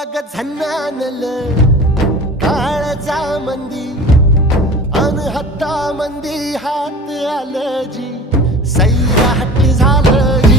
अग झन्नानल काळजा मंदी अनहत्ता मंदी हात आलं जी सैराट झालं